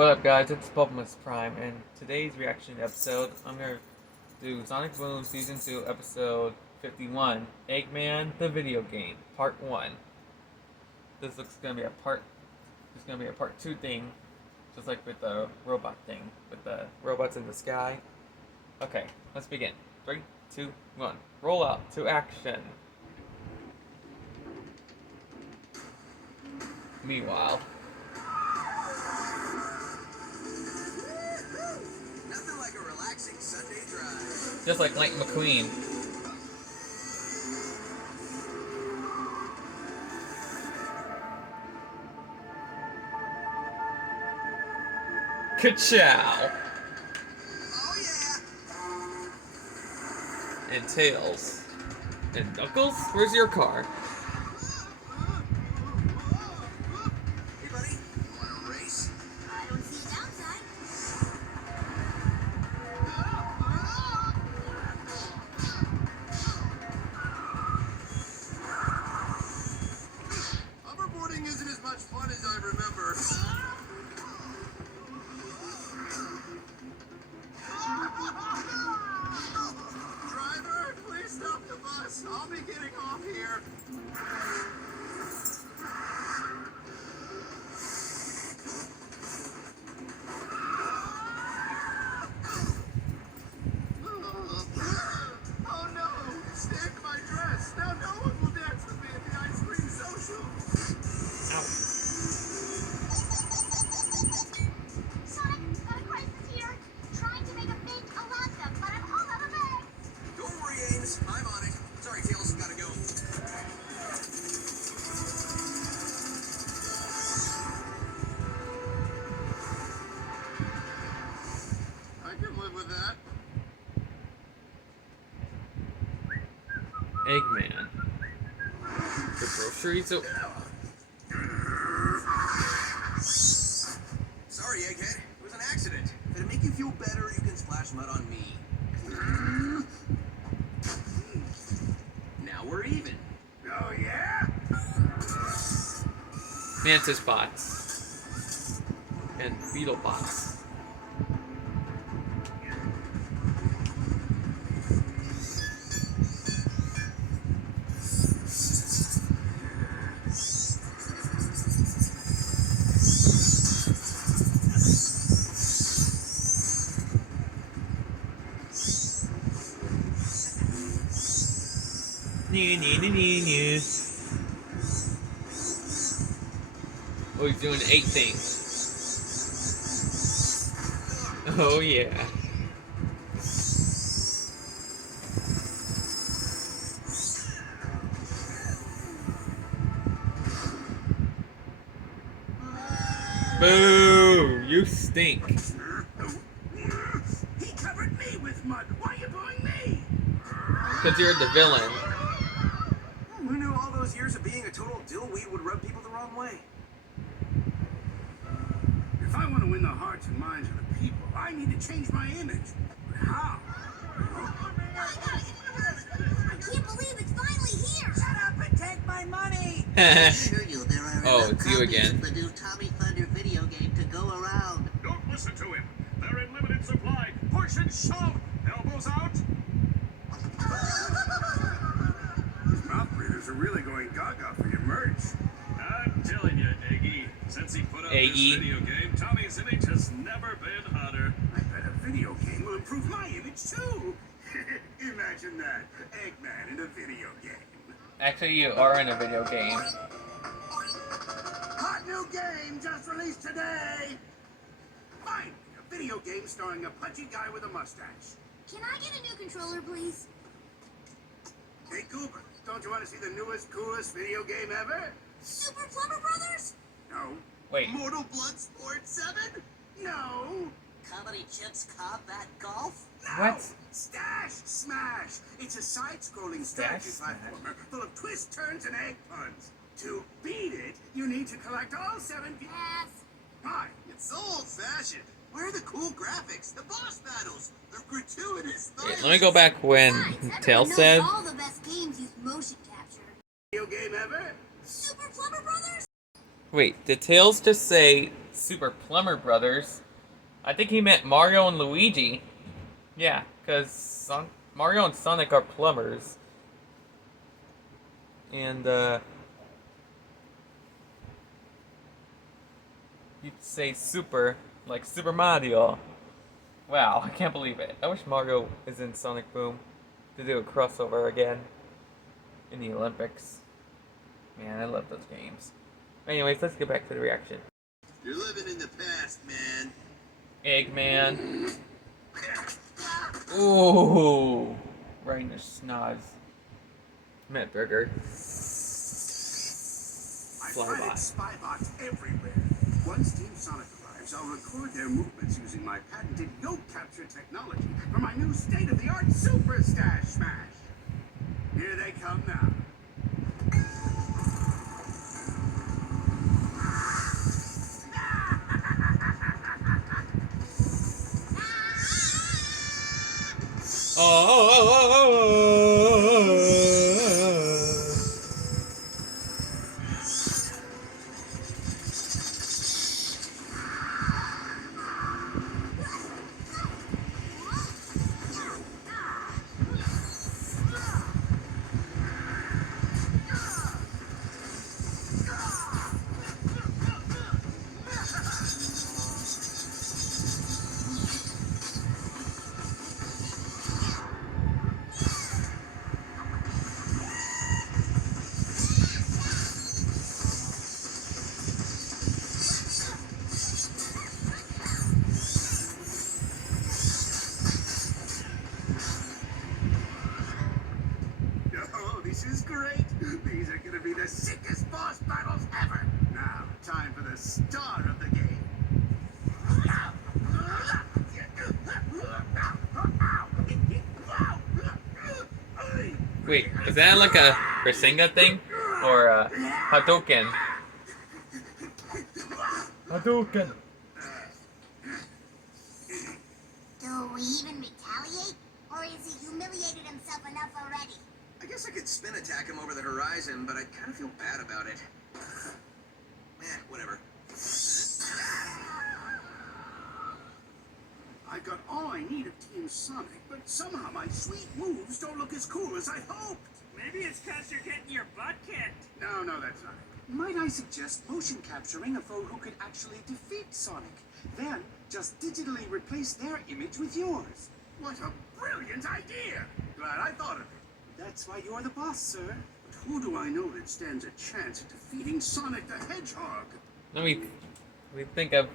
What up, guys? It's Bumblemus Prime, and today's reaction episode, I'm gonna do Sonic Boom Season 2, Episode 51, Eggman, the Video Game, Part 1. This looks gonna be a part. This is gonna be a Part 2 thing, just like with the robot thing, with the robots in the sky. Okay, let's begin. 3, 2, 1. Roll out to action. Meanwhile. Sunday drive. Just like Lightning McQueen. Ka-chow! Oh yeah! And Tails. And Knuckles? Where's your car? Hey buddy, wanna race? I don't see a downside. Hoverboarding isn't as much fun as I remember. Driver, please stop the bus. I'll be getting off here. Oh no! Stick my dress. Now no one will dance with me at the ice cream social. Ow. Sonic, got a crisis here. Trying to make a fake Alonzo, but I'm all out of eggs. Don't worry, Ames. I'm on it. Sorry, Tails. Gotta go. I can live with that. Eggman. The groceries. Sorry, Egghead. It was an accident. If it'll make you feel better, you can splash mud on me. Now we're even. Oh, yeah? Mantis bots. And beetle bots. New. Oh, he's doing 8 things. Oh, yeah. Boo! You stink. He covered me with mud. Why are you booing me? Because you're the villain. Who knew all those years of being a total dillweed would rub people the wrong way? If I want to win the hearts and minds of the people, I need to change my image. But how? I can't believe it's finally here. Shut up and take my money! I assure you there are Oh, enough it's you copies again. of the new Tommy Thunder video game to go around. Don't listen to him. They're in limited supply. Push and shove. Elbows out. These mouth breathers are really going gaga for your merch. I'm telling you, Eggy. Since he put out this video game, Tommy's image has never been hotter. I bet a video game will improve my image too. Imagine that. Eggman in a video game. Actually, you are in a video game. Hot new game just released today! Fine, a video game starring a pudgy guy with a mustache. Can I get a new controller, please? Hey, Goober, don't you want to see the newest, coolest video game ever? Super Plumber Brothers? No. Wait. Mortal Blood Sport 7? No. Comedy Chips Combat Golf? No. What? Stash Smash! It's a side-scrolling strategy Smash? platformer full of twists, turns, and egg puns. To beat it, you need to collect all 7 Pass. Fine. It's so old-fashioned. Where are the cool graphics? The boss battles? The gratuitous Wait, violence? let me go back when Besides, Tails everyone said. knows all the best games use motion capture. Video game ever? Super Plumber Brothers? Wait, did Tails just say Super Plumber Brothers. I think he meant Mario and Luigi. Yeah, because Mario and Sonic are plumbers. And, you'd say Super, like Super Mario. Wow, I can't believe it. I wish Mario is in Sonic Boom to do a crossover again in the Olympics. Man, I love those games. Anyways, let's get back to the reaction. You're living in the past, man. Eggman. Ooh, right in the schnoz. Mint Burger. I've planted spy bots everywhere. Once Team Sonic arrives, I'll record their movements using my patented yoke capture technology for my new state-of-the-art Super Stash Smash. Here they come now. Oh, this is great. These are going to be the sickest boss battles ever. Now, time for the star of the game. Wait, is that like a Rasengan thing? Or a Hadouken? Hadouken! Do we even retaliate? Or has he humiliated himself enough already? I guess I could spin attack him over the horizon, but I kind of feel bad about it. Whatever. I've got all I need of Team Sonic, but somehow my sweet moves don't look as cool as I hoped. Maybe it's because you're getting your butt kicked. No, that's not it. Might I suggest motion capturing a foe who could actually defeat Sonic? Then, just digitally replace their image with yours. What a brilliant idea! Glad I thought of it. That's why you're the boss, sir. But who do I know that stands a chance at defeating Sonic the Hedgehog? Let me think of.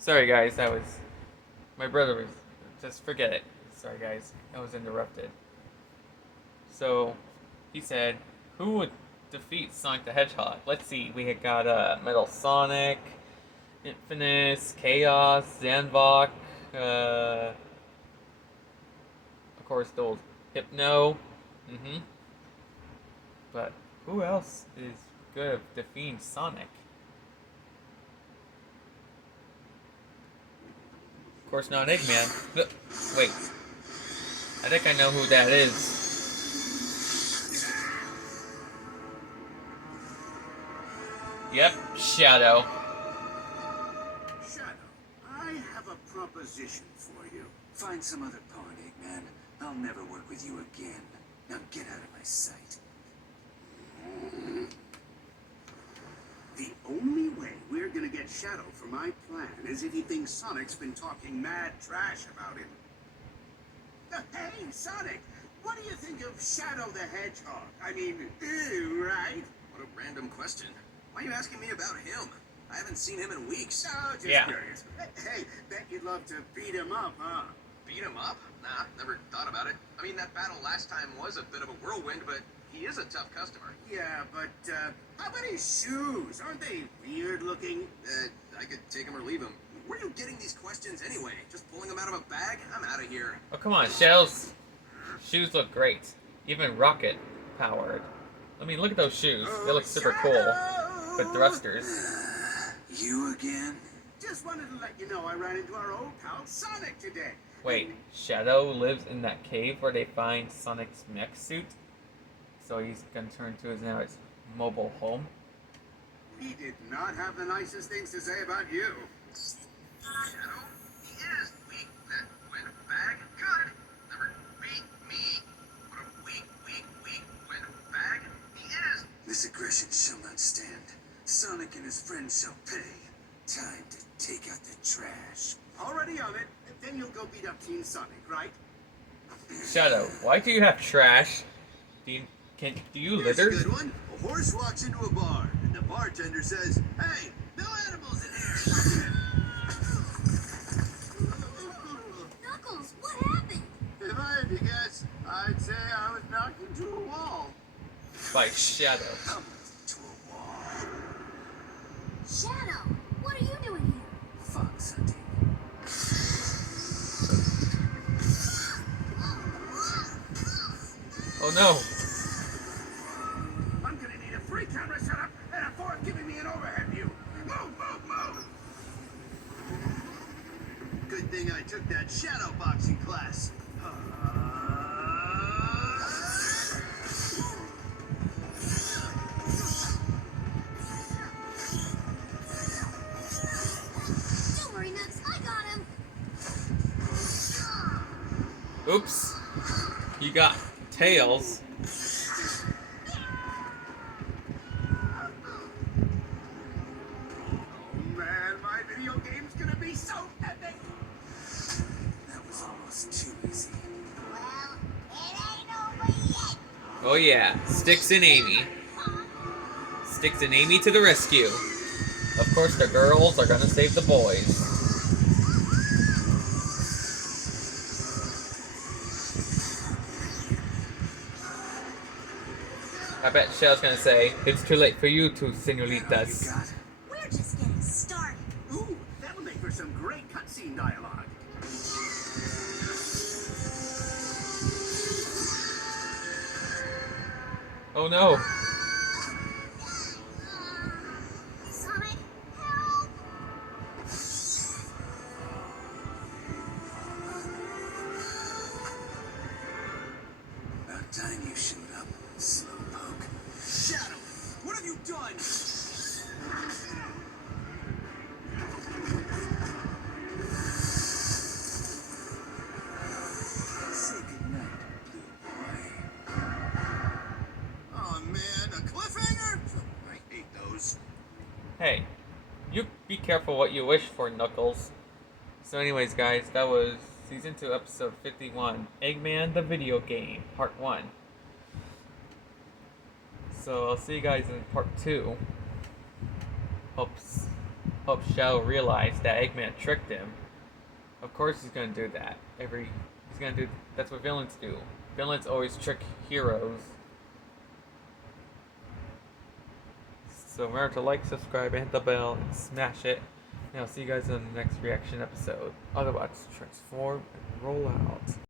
Sorry, guys, that was. My brother was. Just forget it. Sorry, guys, I was interrupted. So, he said, who would defeat Sonic the Hedgehog? Let's see, we had got Metal Sonic, Infinus, Chaos, Zanvok, of course, the old Hypno. But who else is good at defeating Sonic? Of course, not Eggman. Wait, I think I know who that is. Yep, Shadow. Shadow, I have a proposition for you. Find some other pawn, Eggman. I'll never work with you again. Now get out of my sight. The only way we're gonna get Shadow for my plan is if he thinks Sonic's been talking mad trash about him. Hey, Sonic! What do you think of Shadow the Hedgehog? I mean, ew, right? What a random question. Why are you asking me about him? I haven't seen him in weeks. Oh, just Yeah. curious. Hey, bet you'd love to beat him up, huh? Beat him up? Nah, never thought about it. I mean, that battle last time was a bit of a whirlwind, but he is a tough customer. Yeah, but, how about his shoes? Aren't they weird looking? I could take him or leave him. Where are you getting these questions anyway? Just pulling them out of a bag? I'm out of here. Oh, come on, Shadow's shoes look great. Even rocket powered. I mean, look at those shoes. They look super cool. With thrusters. You again? Just wanted to let you know I ran into our old pal Sonic today. Wait, Shadow lives in that cave where they find Sonic's mech suit? So he's gonna turn to his now his mobile home? He did not have the nicest things to say about you. Shadow? He is weak. That went bag good. Never beat me. What a weak went bag he is. This aggression shall not stand. Sonic and his friends shall pay. Time to take out the trash. Already on it. Then you'll go beat up Team Sonic, right? Shadow, why do you have trash? Do you Here's a litter? good one. A horse walks into a bar, and the bartender says, "Hey, no animals in here." Knuckles, what happened? If I had to guess, I'd say I was knocked into a wall. By Shadow. To a wall. Shadow, what are you doing here? Fox hunting. Oh no. I'm gonna need a 3 camera setup and a 4th giving me an overhead view. Move! Good thing I took that shadow boxing class. Don't worry, Nuts, I got him. Oops. You got Tails. Oh man, my video game's gonna be so epic! That was almost too easy. Well, it ain't over yet. Oh yeah, Sticks and Amy. Sticks and Amy to the rescue. Of course, the girls are gonna save the boys. I bet Shell's gonna say, "It's too late for you two, senoritas." You got it. We're just getting started. Ooh, that'll make for some great cutscene dialogue. Oh no. Sonic, help! About time you showed up, slowpoke. Shadow, what have you done? Say goodnight, blue boy. Oh man, a cliffhanger? I hate those. Hey, you be careful what you wish for, Knuckles. So anyways, guys, that was Season 2, Episode 51, Eggman the Video Game, Part 1. So I'll see you guys in Part 2. Hope Shadow realized that Eggman tricked him. Of course he's gonna do that. That's what villains do. Villains always trick heroes. So remember to like, subscribe, and hit the bell, and smash it. And I'll see you guys in the next reaction episode. Autobots transform and roll out.